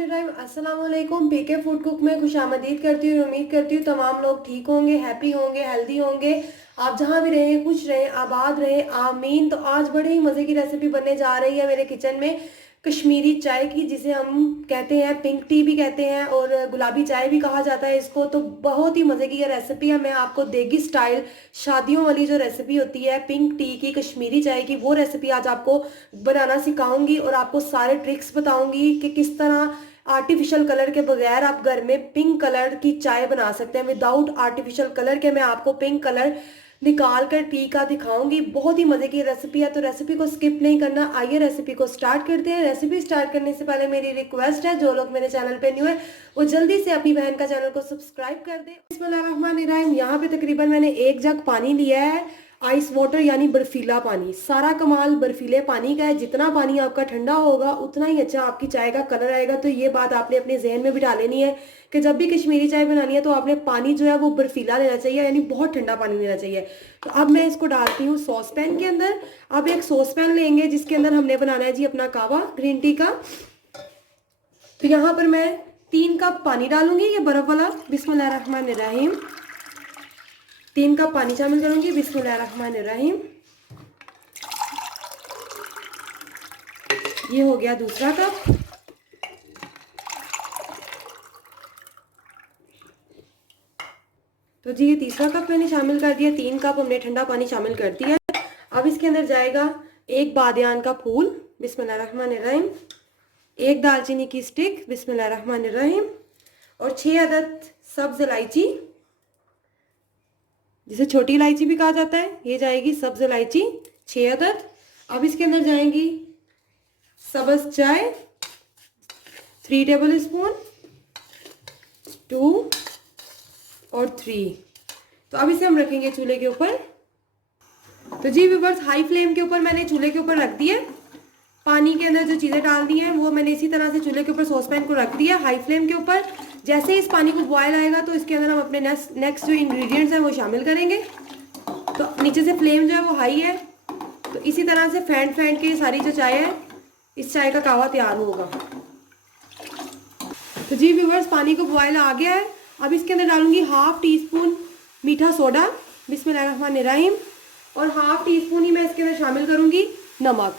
बिस्मिल्लाहिर्रहमानिर्रहीम। अस्सलाम वालेकुम। पीके फूड कुक में खुशामदीद करती हूँ। उम्मीद करती हूँ तमाम लोग ठीक होंगे, हैप्पी होंगे, हेल्दी होंगे। आप जहाँ भी रहें खुश रहें, आबाद रहें, आमीन। तो आज बड़े ही मज़े की रेसिपी बनने जा रही है मेरे किचन में, कश्मीरी चाय की, जिसे हम कहते हैं पिंक टी भी कहते हैं और गुलाबी चाय भी कहा जाता है इसको। तो बहुत ही मज़े की ये रेसिपी है। मैं आपको देगी स्टाइल शादियों वाली जो रेसिपी होती है पिंक टी की, कश्मीरी चाय की, वो रेसिपी आज आपको बनाना सिखाऊंगी और आपको सारे ट्रिक्स बताऊंगी कि किस तरह आर्टिफिशियल कलर के बगैर आप घर में पिंक कलर की चाय बना सकते हैं। विदाउट आर्टिफिशियल कलर के मैं आपको पिंक कलर निकाल कर टी का दिखाऊंगी। बहुत ही मजे की रेसिपी है, तो रेसिपी को स्किप नहीं करना। आइए रेसिपी को स्टार्ट करते हैं। रेसिपी स्टार्ट करने से पहले मेरी रिक्वेस्ट है, जो लोग मेरे चैनल पे न्यू है वो जल्दी से अपनी बहन का चैनल को सब्सक्राइब कर दें। बिस्मिल्लाहिर्रहमानिर्रहीम। यहाँ पे तकरीबन मैंने 1 जग पानी लिया है, आइस वाटर यानी बर्फीला पानी। सारा कमाल बर्फीले पानी का है। जितना पानी आपका ठंडा होगा उतना ही अच्छा आपकी चाय का कलर आएगा। तो ये बात आपने अपने जहन में बिठा लेनी है कि जब भी कश्मीरी चाय बनानी है तो आपने पानी जो है वो बर्फीला लेना चाहिए, यानी बहुत ठंडा पानी लेना चाहिए। तो अब मैं इसको डालती हूँ सॉस पैन के अंदर। अब एक सॉस पैन लेंगे जिसके अंदर हमने बनाना है जी अपना कावा ग्रीन टी का। तो यहाँ पर मैं 3 कप पानी डालूंगी, ये बर्फ वाला। बिस्मिल्लाहिर्रहमानिर्रहीम। 3 कप पानी शामिल करूंगी। बिस्मिल्लाहिर्रहमानिर्रहीम। ये हो गया दूसरा कप। तो जी ये तीसरा कप मैंने शामिल कर दिया। 3 कप हमने ठंडा पानी शामिल कर दिया। अब इसके अंदर जाएगा 1 बादियान का फूल। बिस्मिल्लाहिर्रहमानिर्रहीम। 1 दालचीनी की स्टिक। बिस्मिल्लाहिर्रहमानिर्रहीम। और 6 अदद सब्ज इलायची, जिसे छोटी इलायची भी कहा जाता है, ये जाएगी सब्ज इलायची 6 अदद। अब इसके अंदर जाएंगी सब्ज चाय 3 टेबल स्पून, 2 और 3। तो अब इसे हम रखेंगे चूल्हे के ऊपर। तो जी व्यूअर्स, हाई फ्लेम के ऊपर मैंने चूल्हे के ऊपर रख दिया। पानी के अंदर जो चीज़ें डाल दी हैं वो मैंने इसी तरह से चूल्हे के ऊपर सॉस पैन को रख दिया हाई फ्लेम के ऊपर। जैसे ही इस पानी को बॉयल आएगा तो इसके अंदर हम अपने नेक्स्ट जो इंग्रेडिएंट्स हैं वो शामिल करेंगे। तो नीचे से फ्लेम जो है वो हाई है। तो इसी तरह से फेंट फेंट के सारी जो चाय है, इस चाय का कावा तैयार होगा। तो जी व्यूअर्स, पानी को बॉयल आ गया है। अब इसके अंदर डालूंगी 1/2 टीस्पून मीठा सोडा। बिस्मिल्लाहिर्रहमानिर्रहीम। और 1/2 टीस्पून ही मैं इसके अंदर शामिल करूंगी नमक।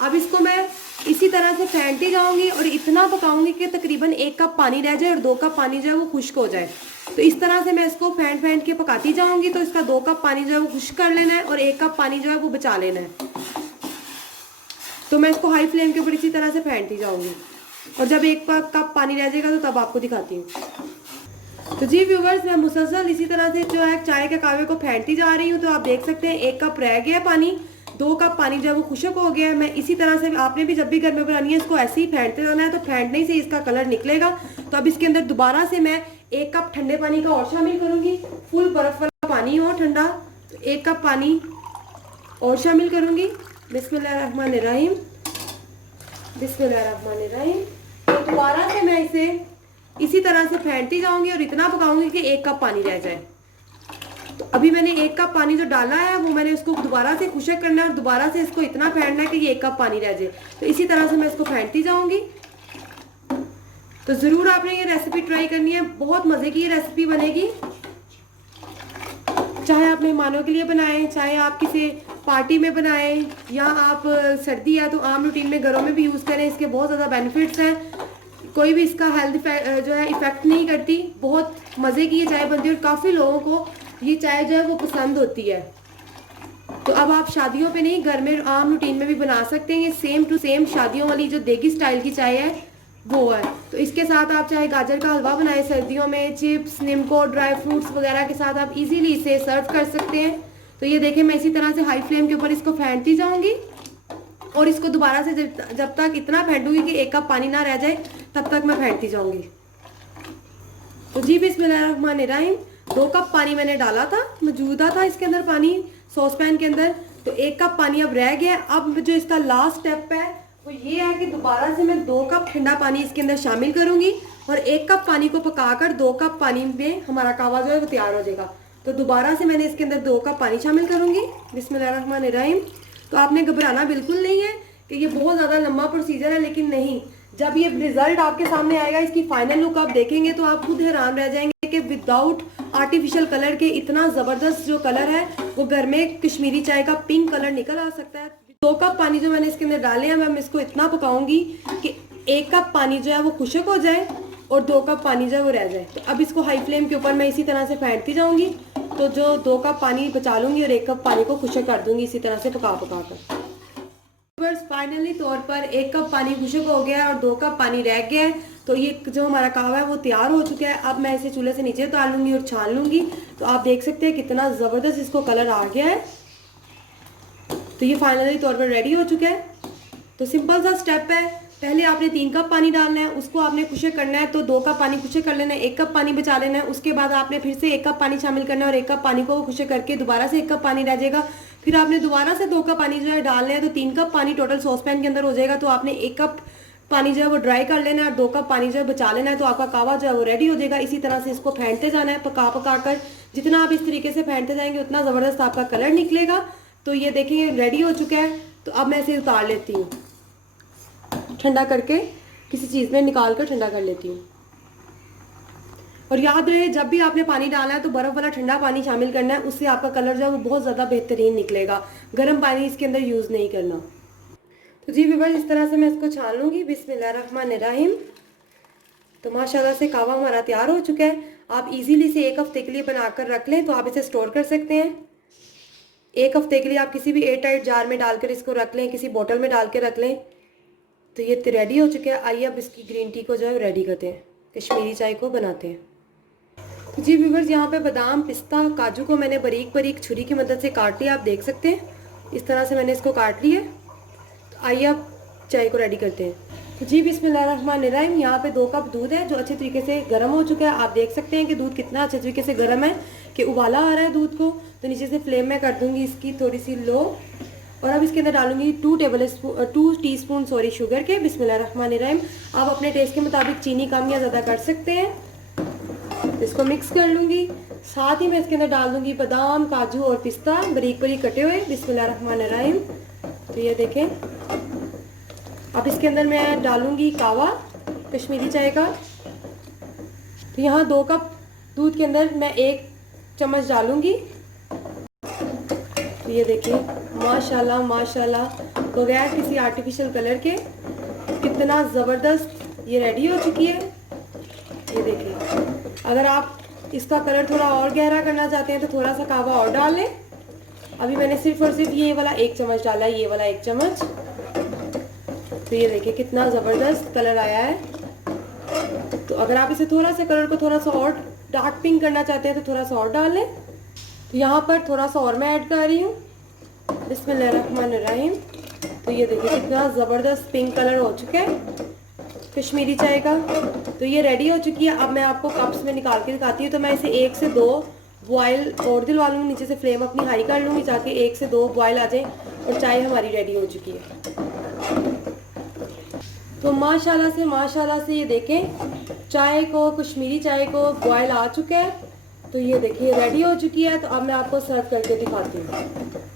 अब इसको मैं इसी तरह से फेंटती जाऊंगी और इतना पकाऊंगी कि तकरीबन 1 कप पानी रह जाए और 2 कप पानी जो है वो खुश्क हो जाए। तो इस तरह से मैं इसको फेंट फेंट के पकाती जाऊंगी। तो इसका 2 कप पानी जो है वो खुश्क कर लेना है और 1 कप पानी जो है वो बचा लेना है। तो मैं इसको हाई फ्लेम के ऊपर इसी तरह से फेंटती जाऊंगी और जब 1 कप पानी रह जाएगा तो तब आपको दिखाती हूँ। तो जी व्यूवर्स, मैं मुसलसल इसी तरह से जो है चाय के कावे को फेंटती जा रही हूँ। तो आप देख सकते हैं 1 कप रह गया पानी, 2 कप पानी जो है वो खुश्क हो गया है। मैं इसी तरह से, आपने भी जब भी घर में बनानी है इसको ऐसे ही फेंटते जाना है, तो फेंटने से इसका कलर निकलेगा। तो अब इसके अंदर दोबारा से मैं 1 कप ठंडे पानी का और शामिल करूंगी। फुल बर्फ वाला पानी हो ठंडा। तो 1 कप पानी और शामिल करूंगी। बिस्मिल्लाहिर्रहमानिर्रहीम। बिस्मिल्लाहिर्रहमानिर्रहीम। तो दोबारा से मैं इसे इसी तरह से फेंटती जाऊंगी और इतना पकाऊंगी कि 1 कप पानी रह जाए। तो अभी मैंने 1 कप पानी जो डाला है वो मैंने उसको दोबारा से खुश्क करना है और दोबारा से इसको इतना फेंटना है कि ये 1 कप पानी रह जाए। तो इसी तरह से मैं इसको फेंटती जाऊंगी। तो जरूर आपने ये रेसिपी ट्राई करनी है, बहुत मजे की ये रेसिपी बनेगी। चाहे आप मेहमानों के लिए बनाएं, चाहे आप किसी पार्टी में बनाएं, या आप सर्दी है तो आम रूटीन में घरों में भी यूज करें। इसके बहुत ज्यादा बेनिफिट्स हैं। कोई भी इसका हेल्थ जो है इफेक्ट नहीं करती। बहुत मजे की ये चाय बनती है और काफी लोगों को ये चाय जो है वो पसंद होती है। तो अब आप शादियों पे नहीं, घर में आम रूटीन में भी बना सकते हैं। ये सेम टू सेम शादियों वाली जो देगी स्टाइल की चाय है वो है। तो इसके साथ आप चाहे गाजर का हलवा बनाए सर्दियों में, चिप्स, निम्को, ड्राई फ्रूट्स वगैरह के साथ आप इजीली इसे सर्व कर सकते हैं। तो ये देखें, मैं इसी तरह से हाई फ्लेम के ऊपर इसको फेंटती जाऊंगी और इसको दोबारा से जब तक इतना फेंटूंगी कि 1 कप पानी ना रह जाए तब तक मैं फेंटती जाऊंगी। तो जी बिस्मिल्लाहिर्रहमानिर्रहीम। 2 कप पानी मैंने डाला था, मौजूदा था इसके अंदर पानी सॉस पैन के अंदर। तो 1 कप पानी अब रह गया। अब जो इसका लास्ट स्टेप है वो ये है कि दोबारा से मैं 2 कप ठंडा पानी इसके अंदर शामिल करूंगी और 1 कप पानी को पकाकर 2 कप पानी में हमारा कावा जो है वो तैयार हो जाएगा। तो दोबारा से मैंने इसके अंदर 2 कप पानी शामिल करूंगी। बिस्मिल्लाहिर्रहमानिर्रहीम। तो आपने घबराना बिल्कुल नहीं है कि ये बहुत ज़्यादा लंबा प्रोसीजर है, लेकिन नहीं, जब ये रिजल्ट आपके सामने आएगा, इसकी फाइनल लुक आप देखेंगे तो आप खुद हैरान रह जाएंगे कि विदाउट आर्टिफिशियल कलर के इतना ज़बरदस्त जो कलर है वो घर में कश्मीरी चाय का पिंक कलर निकल आ सकता है। 2 कप पानी जो मैंने इसके अंदर डाले हैं, मैं इसको इतना पकाऊंगी कि 1 कप पानी जो है वो खुश्क हो जाए और 2 कप पानी जो है वो रह जाए। तो अब इसको हाई फ्लेम के ऊपर मैं इसी तरह से फेंटती जाऊंगी, तो जो 2 कप पानी बचा लूंगी और 1 कप पानी को खुश्क कर दूंगी इसी तरह से पका पका कर। फाइनली तौर पर 1 कप पानी खुश्क हो गया है और 2 कप पानी रह गया है। तो ये जो हमारा कावा है वो तैयार हो चुका है। अब मैं इसे चूल्हे से नीचे उतार लूंगी और छान लूंगी। तो आप देख सकते हैं कितना ज़बरदस्त इसको कलर आ गया है। तो ये फाइनली तौर पर रेडी हो चुका है। तो सिंपल सा स्टेप है, पहले आपने 3 कप पानी डालना है, उसको आपने खुश्क करना है, तो 2 कप पानी खुश्क कर लेना है, 1 कप पानी बचा लेना है। उसके बाद आपने फिर से 1 कप पानी शामिल करना है और 1 कप पानी को खुश्क करके दोबारा से 1 कप पानी रह जाएगा। फिर आपने दोबारा से 2 कप पानी जो है डालना है, तो 3 कप पानी टोटल सॉस पैन के अंदर हो जाएगा। तो आपने 1 कप पानी जो है वो ड्राई कर लेना है और 2 कप पानी जो है बचा लेना है। तो आपका कावा जो है वो रेडी हो जाएगा। इसी तरह से इसको फेंटते जाना है पका पका कर। जितना आप इस तरीके से फेंटते जाएंगे उतना ज़बरदस्त आपका कलर निकलेगा। तो ये देखिए रेडी हो चुका है। तो अब मैं इसे उतार लेती हूँ, ठंडा करके किसी चीज़ में निकाल कर ठंडा कर लेती हूँ। और याद रहे, जब भी आपने पानी डालना है तो बर्फ़ वाला ठंडा पानी शामिल करना है, उससे आपका कलर जो है वो बहुत ज़्यादा बेहतरीन निकलेगा। गर्म पानी इसके अंदर यूज़ नहीं करना। तो जी व्यूअर्स, इस तरह से मैं इसको छान लूँगी। बिस्मिल्लाहिर्रहमानिर्रहीम। तो माशाल्लाह से कावा हमारा तैयार हो चुका है। आप इजीली से 1 हफ्ते के लिए बनाकर रख लें तो आप इसे स्टोर कर सकते हैं। 1 हफ्ते के लिए आप किसी भी एयर टाइट जार में डालकर इसको रख लें, किसी बोतल में डाल के रख लें। तो ये रेडी हो चुके हैं। आइए अब इसकी ग्रीन टी को जो है रेडी करते हैं, कश्मीरी चाय को बनाते हैं। तो जी व्यूअर्स, यहाँ पे बादाम, पिस्ता, काजू को मैंने बारीक बारीक छुरी की मदद से काट लिया। आप देख सकते हैं इस तरह से मैंने इसको काट लिया। तो आइए अब चाय को रेडी करते हैं। तो जी बिस्मिल्लाहिर्रहमानिर्रहीम। यहाँ पे 2 कप दूध है जो अच्छे तरीके से गर्म हो चुका है। आप देख सकते हैं कि दूध कितना अच्छे तरीके से गर्म है कि उबाला आ रहा है दूध को। तो नीचे से फ्लेम में कर दूंगी इसकी थोड़ी सी लो और अब इसके अंदर डालूंगी 2 टीस्पून शुगर के। बिस्मिल्लाहिर्रहमानिर्रहीम। आप अपने टेस्ट के मुताबिक चीनी कम या ज़्यादा कर सकते हैं। इसको मिक्स कर लूँगी। साथ ही मैं इसके अंदर डाल दूँगी बादाम, काजू और पिस्ता बारीक बारीक कटे हुए। बिस्मिल्लाहिर्रहमानिर्रहीम। तो ये देखें। अब इसके अंदर मैं डालूँगी कावा कश्मीरी चाय का। तो यहाँ 2 कप दूध के अंदर मैं 1 चम्मच डालूँगी। तो ये देखिए माशाल्लाह माशाल्लाह, बगैर किसी आर्टिफिशियल कलर के कितना ज़बरदस्त ये रेडी हो चुकी है। ये देखिए, अगर आप इसका कलर थोड़ा और गहरा करना चाहते हैं तो थोड़ा सा कावा और डाल लें। अभी मैंने सिर्फ और सिर्फ ये वाला 1 चम्मच डाला है, ये वाला 1 चम्मच। तो ये देखिए कितना ज़बरदस्त कलर आया है। तो अगर आप इसे थोड़ा सा कलर को थोड़ा सा और डार्क पिंक करना चाहते हैं तो थोड़ा सा और डाल लें। तो यहाँ पर थोड़ा सा और मैं ऐड कर रही हूँ। बिस्मिल्लाहिर्रहमानिर्रहीम। तो ये देखिए कितना ज़बरदस्त पिंक कलर हो चुका है कश्मीरी चाय का। तो ये रेडी हो चुकी है। अब मैं आपको कप्स में निकाल के दिखाती हूँ। तो मैं इसे 1 से 2 बॉयल और दिलवा लूँगी। नीचे से फ्लेम अपनी हाई कर लूँगी ताकि 1 से 2 बॉयल आ जाए और चाय हमारी रेडी हो चुकी है। तो माशाल्लाह से ये देखें, चाय को, कश्मीरी चाय को बॉयल आ चुका है। तो ये देखिए रेडी हो चुकी है। तो अब मैं आपको सर्व करके दिखाती हूँ।